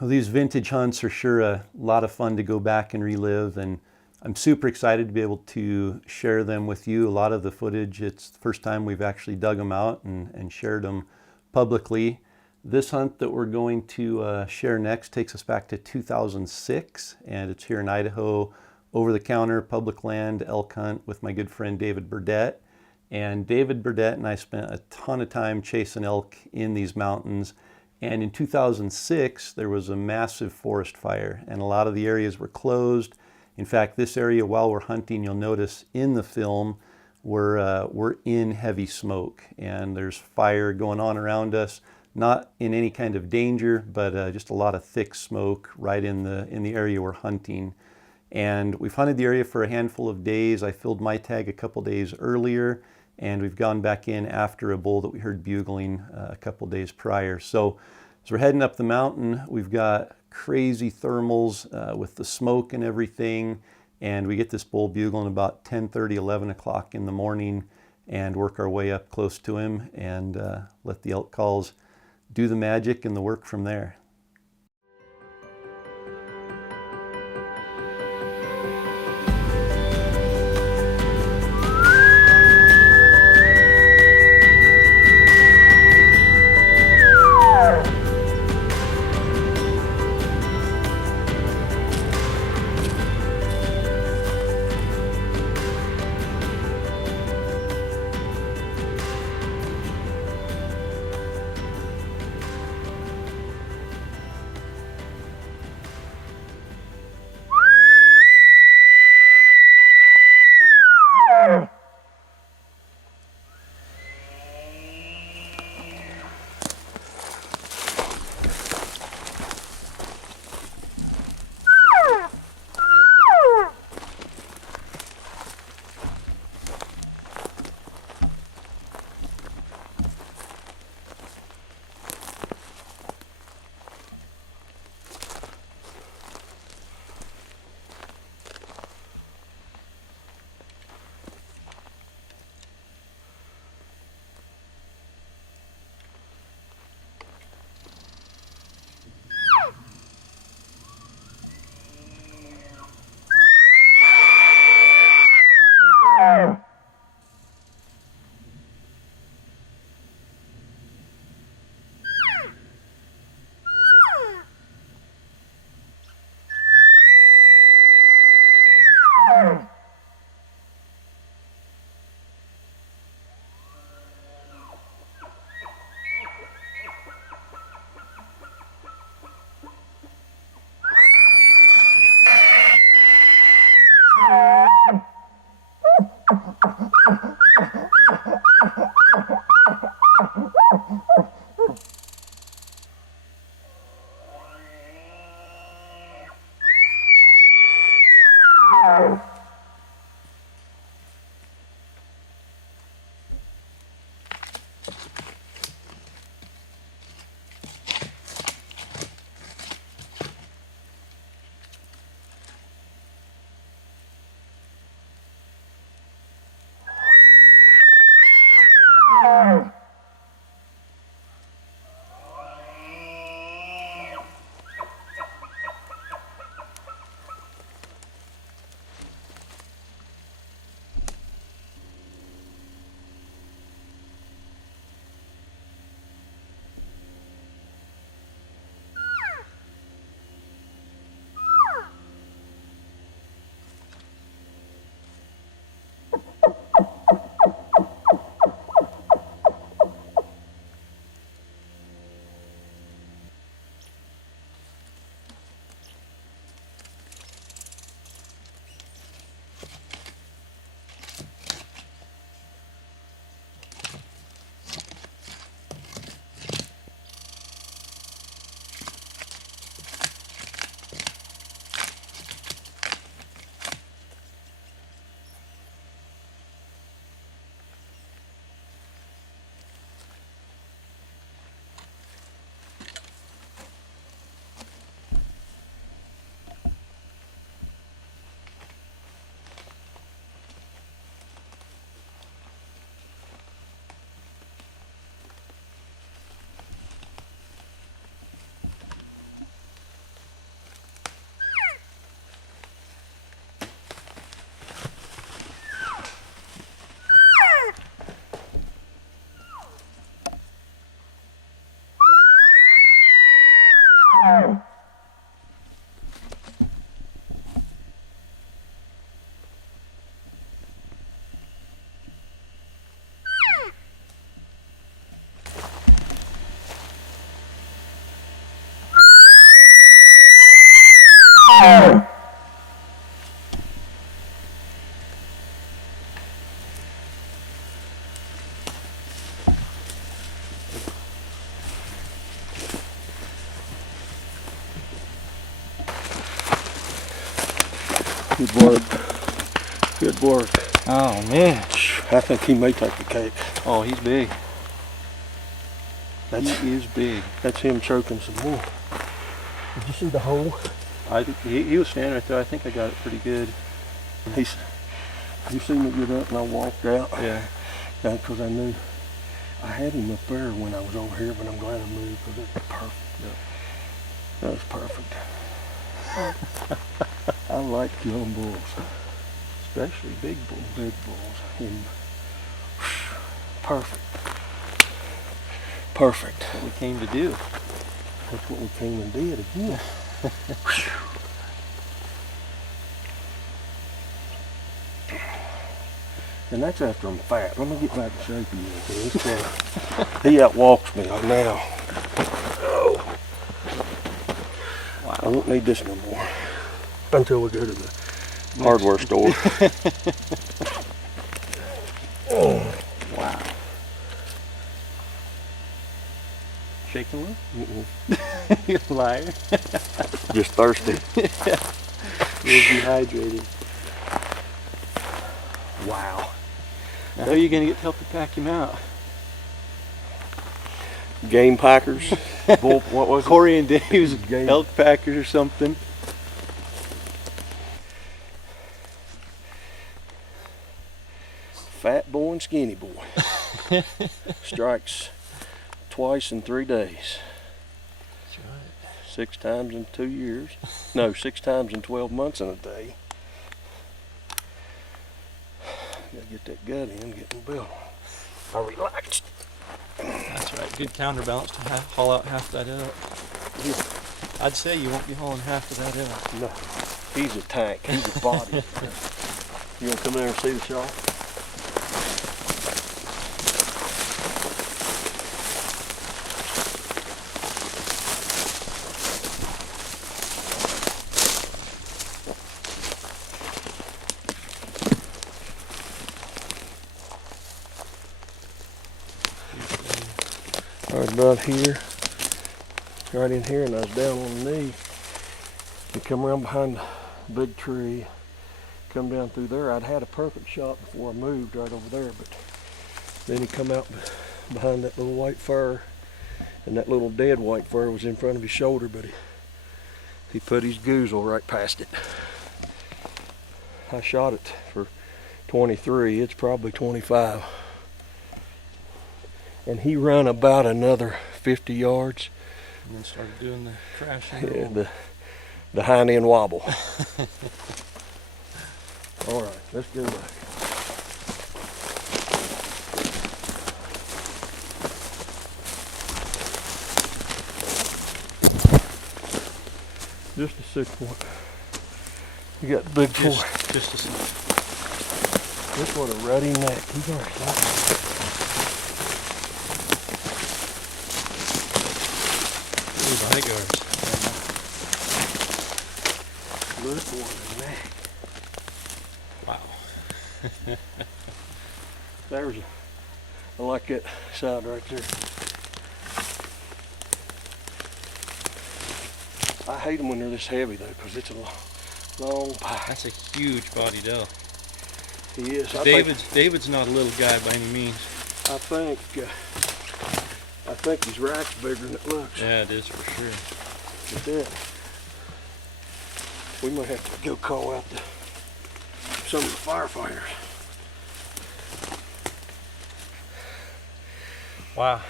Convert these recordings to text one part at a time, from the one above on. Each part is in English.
Well, these vintage hunts are sure a lot of fun to go back and relive, and I'm super excited to be able to share them with you. A lot of the footage, it's the first time we've actually dug them out and shared them publicly. This hunt that we're going to share next takes us back to 2006, and it's here in Idaho, over-the-counter public land elk hunt with my good friend David Burdette. And David Burdette and I spent a ton of time chasing elk in these mountains. And in 2006, there was a massive forest fire, and a lot of the areas were closed. In fact, this area, while we're hunting, you'll notice in the film, we're in heavy smoke, and there's fire going on around us, not in any kind of danger, but just a lot of thick smoke right in the area we're hunting. And we've hunted the area for a handful of days. I filled my tag a couple days earlier, and we've gone back in after a bull that we heard bugling a couple days prior. So as we're heading up the mountain, we've got crazy thermals with the smoke and everything, and we get this bull bugling about 10:30, 11 o'clock in the morning, and work our way up close to him and let the elk calls do the magic and the work from there. Good work. Good work. Oh man. I think he may take the cake. Oh, he's big. He is big. That's him choking some more. Did you see the hole? He was standing right there. I think I got it pretty good. You see me get up and I walked out? Yeah. Because I knew I had him up there when I was over here, but I'm glad I moved because it was perfect. Yeah. That was perfect. I like young bulls. Especially big bulls. Big bulls. And perfect. Perfect. That's what we came to do. That's what we came and did again. And that's after I'm fat. Let me get back in shape again. He outwalks me now. Oh. Wow. I won't need this no more until we go to the hardware store. Wow. Shaking a little? You liar. Just thirsty. You're dehydrated. Wow. Now, how are you going to get help to pack him out? Game packers. Bull, what was Corey and Dave's Game. elk packers or something. Fat boy and skinny boy. Strikes twice in 3 days. That's right. 6 times in 2 years. No, 6 times in 12 months in a day. Gotta get that gut in, get the built. I relaxed. That's right. Good counterbalance to haul out half that elk. I'd say you won't be hauling half of that elk. No, he's a tank. He's a body. You want to come there and see the shop? I was about here, right in here, and I was down on the knee. You come around behind the big tree, come down through there. I'd had a perfect shot before I moved right over there, but then he come out behind that little white fir, and that little dead white fir was in front of his shoulder, but he put his goozle right past it. I shot it for 23, it's probably 25. And he run about another 50 yards. And then started doing the crashing. Yeah, the hind end wobble. All right, let's go back. Just a 6-point. You got the big point. Just a second. This one a ruddy neck. He's already got it. Body guards. Look what a neck. Wow. There's I like that side right there. I hate them when they're this heavy though, because it's a long pie. That's a huge bodied elk. He is. David's not a little guy by any means. I think his rack's bigger than it looks. Yeah, it is for sure. It is. We might have to go call out some of the firefighters. Wow.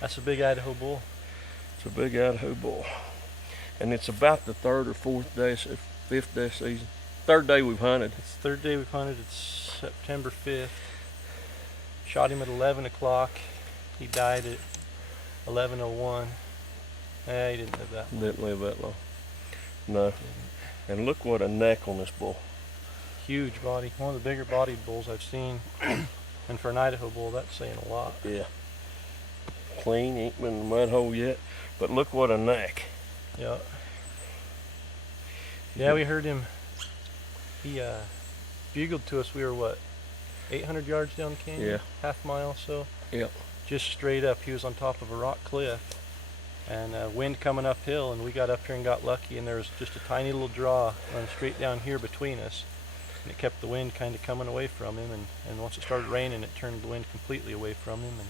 That's a big Idaho bull. It's a big Idaho bull. And it's about the 3rd or 4th day, 5th day season. 3rd day we've hunted. It's the 3rd day we've hunted. It's September 5th. Shot him at 11 o'clock. He died at 11:01. He didn't live that long. Didn't live that long. No. And look what a neck on this bull. Huge body. One of the bigger bodied bulls I've seen. And for an Idaho bull, that's saying a lot. Yeah. Clean, ain't been in the mud hole yet. But look what a neck. Yeah. Yeah, we heard him. He bugled to us. We were what, 800 yards down the canyon? Yeah. Half mile or so? Yep. Just straight up. He was on top of a rock cliff. and wind coming uphill, and we got up here and got lucky, and there was just a tiny little draw running straight down here between us, and it kept the wind kind of coming away from him, and once it started raining, it turned the wind completely away from him. And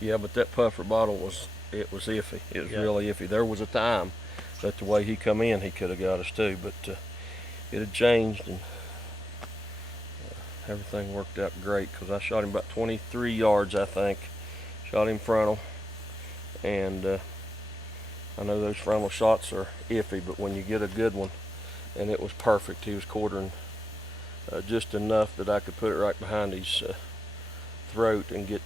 Yeah, but that puffer bottle was iffy. It was really iffy. There was a time that the way he come in, he could have got us too, but it had changed, and everything worked out great because I shot him about 23 yards, I think. Shot him frontal, and I know those frontal shots are iffy, but when you get a good one, and it was perfect. He was quartering just enough that I could put it right behind his throat and get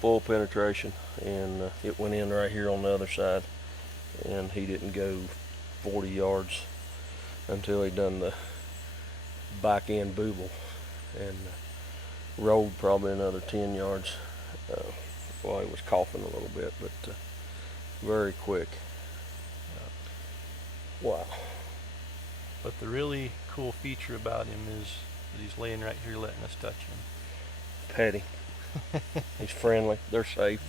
full penetration, and it went in right here on the other side, and he didn't go 40 yards until he done the back end booble, and rolled probably another 10 yards while he was coughing a little bit, but very quick. Wow. but the really cool feature about him is that he's laying right here letting us touch him. Petty. He's friendly. They're safe.